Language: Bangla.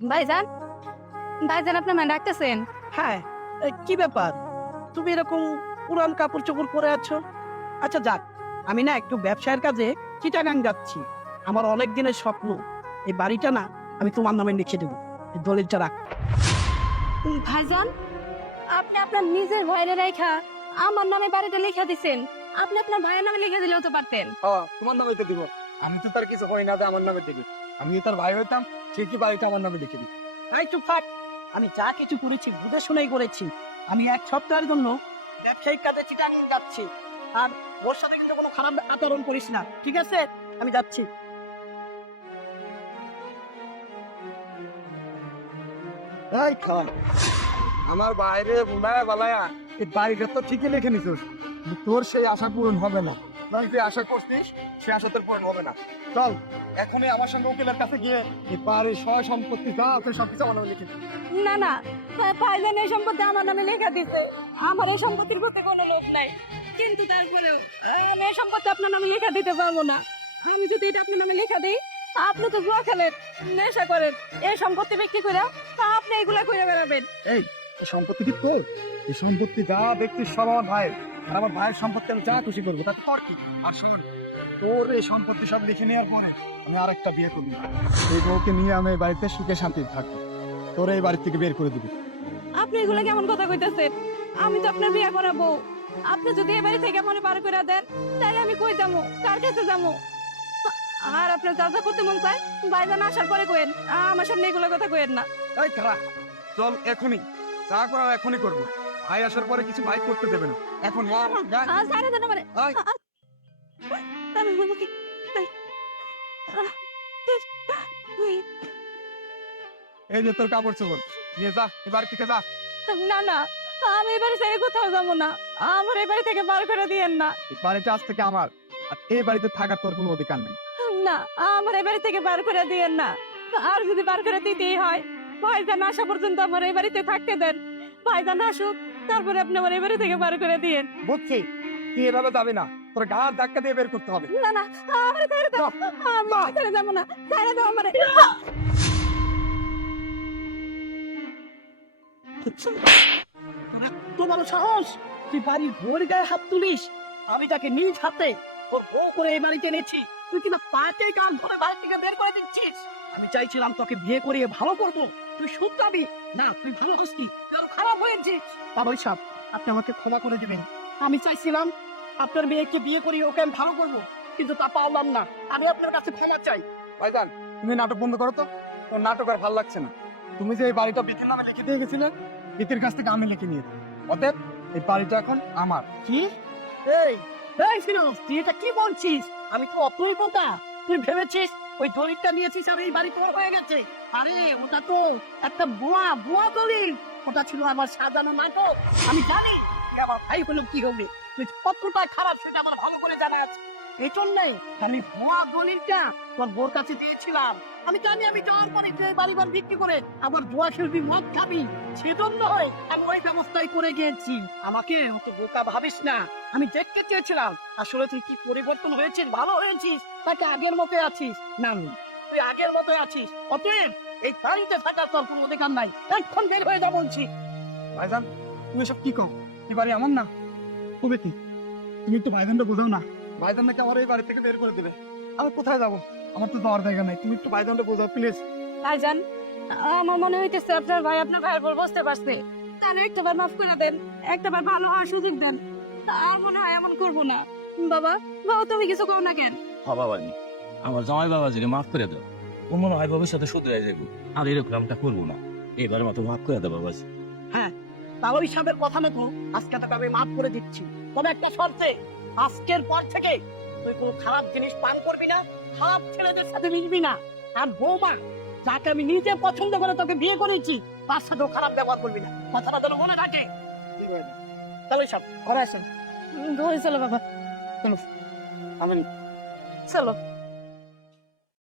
ভাইজান? ভাইজান আপনার মানে ডাকতেছেন। হ্যাঁ কি ব্যাপার? তুমি এরকম পুরান কাপড় চোপড় পরে আছো? আচ্ছা যাক আমি না একটু ব্যবসায়ের কাজে চিটাগাং যাচ্ছি। আমার অনেক দিনের স্বপ্ন এই বাড়িটা না আমি তোমার নামে লিখে দেবো। দলিলটা রাখ। ভাইজান আপনি আপনার নিজের ভাইরে রেখা আমার নামে বাড়িটা লিখে দিছেন। আপনি আপনার ভাইয়ের নামে লিখে দিলেও তো পারতেন। হ্যাঁ তোমার নামে তো দিব। আমি তো তার কিছু হই না যে আমার নামে দিবি আমি তার ভাই হইতাম ঠিকই বাড়িটা আমার নামে লিখে দিই এই চুপ থাক। আমি যা কিছু করেছি বুঝে শুনেই করেছি। আমি এক সপ্তাহের জন্য ব্যবসায়িক কাজে চিটাগাং যাচ্ছি। আর ওর সাথে কিন্তু কোনো খারাপ আচরণ করিস না ঠিক আছে? আমি যাচ্ছি। এই খান আমার বাইরে বুলায় বালায়া। এই বাড়িটা তো ঠিকই লিখে নিছিস। তোর সেই আশা পূরণ হবে না। নয় যে আশা করছিস সে আশা তোর পূরণ হবে না। চল এখনই আমার সঙ্গে উকিলের কাছে গিয়ে এই বাড়ির সয় সম্পত্তি যা আছে সবকিছু আমার নামে লিখে। না না ভাইজান এই সম্পত্তি আমার নামে লিখে দিছে। আমার এই সম্পত্তির প্রতি কোনো লোভ নাই। কিন্তু তারপরেও আমি এই সম্পত্তি আপনার নামে লিখে দিতে পারব না। আমি যদি এটা আপনার নামে লিখে দিই আপনি তো জুয়া খেলেন নেশা করেন। এই সম্পত্তি বিক্রি করে আপনি এগুলা করে বেড়াবেন। এই সম্পত্তি কি তোর? এই সম্পত্তি যা দেখছিস সব আমার ভাইয়ের। আর আমার ভাইয়ের সম্পত্তি আমি যা খুশি করব তাতে তোর কি? আর শোন তোর এই সম্পত্তি সব লিখে নেওয়ার পরে আমি আরেকটা বিয়ে করব। এই বউকে নিয়ে আমি এই বাড়িতে সুখে শান্তি থাকব। তোর এই বাড়ি থেকে বের করে দিবি। আপনি এগুলা কেমন কথা কইতাছেন? আমি তো আপনার বিয়ে করাবো। আপনি যদি এ বাড়ি থেকে আমার বার করে দেন তাহলে আমি কই যাব? কার কাছে যাব? আর আপনার যা যা করতে মন চায় বাইজান আসার পরে কোয়েন আমার সামনে এগুলো কথা কোয়েন না। এই খারা চল এখনই। যা করার এখনই করব। ভাই আসার পরে কিছু ভাই করতে দেবে না। এখন দেন আমারে উই, এই যে তোর কাপড় চোপড় নিয়ে যা এই বাড়ি থেকে যা। না না আমি এবারে ছেড়ে কোথাও যাব না। আমার এই বাড়ি থেকে বার করে দিয়েন না। বাড়িটা আজ থেকে আমার আর এই বাড়িতে থাকার তোর কোনো অধিকার নেই। না আমার এই বাড়ি থেকে বার করে দিয়েন না। আর যদি বার করে দিতেই হয় ভাইজান আসা পর্যন্ত আমার এই বাড়িতে থাকতে দেন। ভাইজান আসুক। তারপরে আপনি আমার এই বাড়ি থেকে বার করে দিয়েন। বুঝছি তুই এভাবে যাবি না তোর গার ধাক্কা দিয়ে বের করতে হবে। না না আমার ছেড়ে দাও আমি ছেড়ে যাব না ছেড়ে দাও আমার। তোমার সাহস? তুই বাড়ির ভোর গায়ে হাত তুলিস? আমি তাকে নিজ হাতে তোর বউ করে এই বাড়িতে এনেছি। তুই কিনা পাকে কান ধরে বাড়ি থেকে বের করে দিচ্ছিস? আমি চাইছিলাম তোকে বিয়ে করিয়ে ভালো করব। তুই শুধরাবি না তুই ভালো হসনি তুই হয়েছিস বাবাই সাহেব আপনি আমাকে ক্ষমা করে দিবেন। আমি চাইছিলাম আপনার মেয়েকে বিয়ে করিয়ে ওকে আমি ভালো করব কিন্তু তা পারলাম না। আমি আপনার কাছে ক্ষমা চাই। ভাইজান তুমি নাটক বন্ধ করো তো। তোর নাটক আর ভালো লাগছে না। তুমি যে এই বাড়িটা বিতির নামে লিখে দিয়ে গেছিলে বিতির কাছ থেকে আমি লিখে নিয়েছি। অতএব এই বাড়িটা এখন আমার। কি? এই এই ফিরোজ তুই এটা কি বলছিস? আমি তো অতই বোকা তুই ভেবেছিস ওই দলিলটা নিয়েছিস আর এই বাড়ি তোমার হয়ে গেছে? আরে ওটা তো একটা বুয়া বুয়া দলিল। ওটা ছিল আমার সাজানো নাটক? আমি জানি আমার ভাই হলো কি হবে। কতটা খারাপ সেটা আমার ভালো করে জানা আছে। এই জন্যই আমি ভুয়া দলিলটা তোর বোর কাছে দিয়েছিলাম। আমি জানি আমি যাওয়ার পরে বিক্রি করে জুয়া খেলবি মদ খাবি আমি ওই ব্যবস্থাই করে গিয়েছি। আমাকে অত বোকা ভাবিস না। আমি দেখতে চেয়েছিলাম, আসলে তুই কি পরিবর্তন হয়েছিস, ভালো হয়েছিস তাকে আগের মতো আছিস? না তুই আগের মতো আছিস। অতএব এই বাড়িতে থাকার তোর কোনো অধিকার নাই। এখন বের হয়ে যা বলছি। ভাইজান তুমি সব কি কও? বাড়ি আমার না? কবে কি? তুমি একটু ভাইজানটা বোঝাও না। ভাইজান নাকি আমার এই বাড়ি থেকে বের করে দেবে। আমি কোথায় যাব? আমার তো যাওয়ার জায়গা নাই। তুমি একটু ভাইজানটা বোঝাও প্লিজ ভাইজান আমার মনে হইতেছে আপনার ভাই আপনার ভাইয়ের পর বুঝতে পারছে। তাহলে একটাবার মাফ করে দেন একটাবার ভালো হওয়ার সুযোগ দেন। আর মনে হয় এমন করব না। বাবা বাবা তুমি কিছু করো না কেন? বাবাজি আমার জামাই বাবা যদি মাফ করে দাও। মনে হয় ভবিষ্যতে শুধরে যাব আর এরকম করব না। এবার মতো মাফ করে বাবাজি। তাহলে হিসাবের কথা মতো আজকে তোকে আমি মাফ করে দিচ্ছি। তবে একটা শর্তে আজকের পর থেকে তুই কোনো খারাপ জিনিস পান করবি না খারাপ ছেলেদের সাথে মিশবি না। আর বৌমা যাকে আমি নিজে পছন্দ করে তোকে বিয়ে করেছি তার সাথেও খারাপ ব্যবহার করবি না। কথাটা যেন মনে থাকে। তাহলে সব ঘরে আসুন। ধরে চলো বাবা। আমি চলো।